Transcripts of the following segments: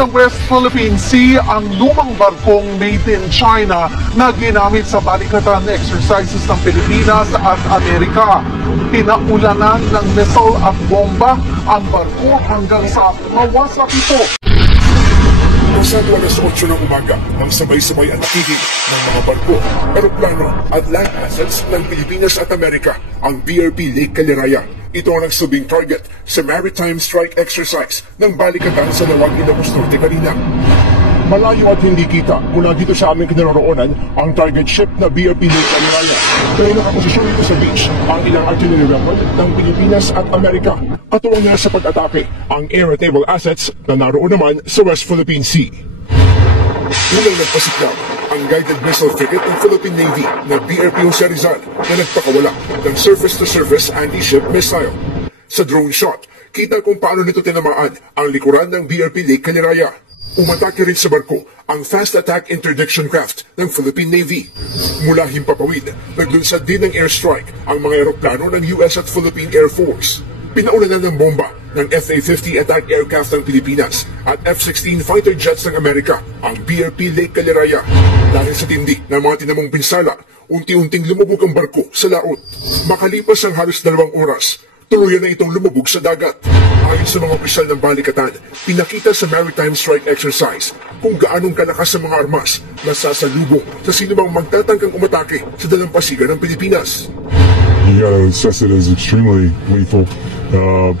Sa West Philippine Sea, ang lumang barkong made in China na ginamit sa balikatan exercises ng Pilipinas at Amerika. Pinaulanan ng missile at bomba ang barko hanggang sa mawasak ito. Pasado alas 8 ng umaga nang sabay-sabay ang nakihig ng mga barko, eroplano at land assets ng Pilipinas at Amerika ang BRP Lake Caliraya. Ito ang nagsabing target sa Maritime Strike Exercise ng balikatan sa Lawag Ilocos Norte kanina. Malayo at hindi kita mula dito sa aming kinaroroonan ang target ship na BRP Lake Caliraya. Kaya nakaposisyon ito sa beach ang ilang artillery weapon ng Pilipinas at Amerika. Katuwang na sa pag-atake ang air at naval assets na naroon naman sa West Philippine Sea. Unang nagpasiklaw ang guided missile frigate ng Philippine Navy na BRP Jose Rizal na nagpakawala ng surface-to-surface anti-ship missile. Sa drone shot, kita kung paano nito tinamaan ang likuran ng BRP Lake Caliraya. Umatake rin sa barko ang Fast Attack Interdiction Craft ng Philippine Navy. Mula Himpapawid, naglunsad din ng airstrike ang mga eroplano ng US at Philippine Air Force. Pinaulanan ng bomba ng FA-50 attack aircraft ng Pilipinas at F-16 fighter jets ng Amerika ang BRP Lake Caliraya. Dahil sa tindi ng mga tinamong pinsala, unti-unting lumubog ang barko sa laot. Makalipas ang halos 2 oras, tuluyan na itong lumubog sa dagat. Ayon sa mga opisyal ng balikatan, pinakita sa Maritime Strike Exercise kung gaanong kalakas ang mga armas na sasalubong sa sinumang magtatangkang umatake sa dalampasigan ng Pilipinas. You got to assess it as extremely lethal,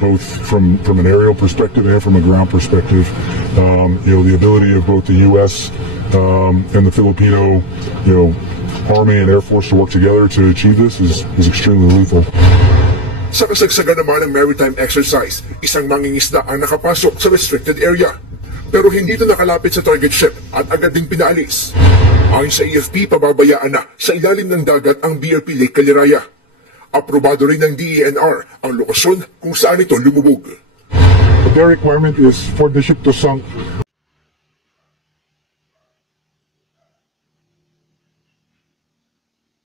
both from an aerial perspective and from a ground perspective. The ability of both the U.S. And the Filipino, Army and Air Force to work together to achieve this is extremely lethal. Sa kasagsagan naman ng maritime exercise, isang mangingisda ang nakapasok sa restricted area. Pero hindi ito nakalapit sa target ship at agad ding pinaalis. Ayon sa AFP, pababayaan na sa ilalim ng dagat ang BRP Lake Caliraya. Aprobado rin ng DENR ang lokasyon kung saan ito lumubog. Their requirement is for the ship to sink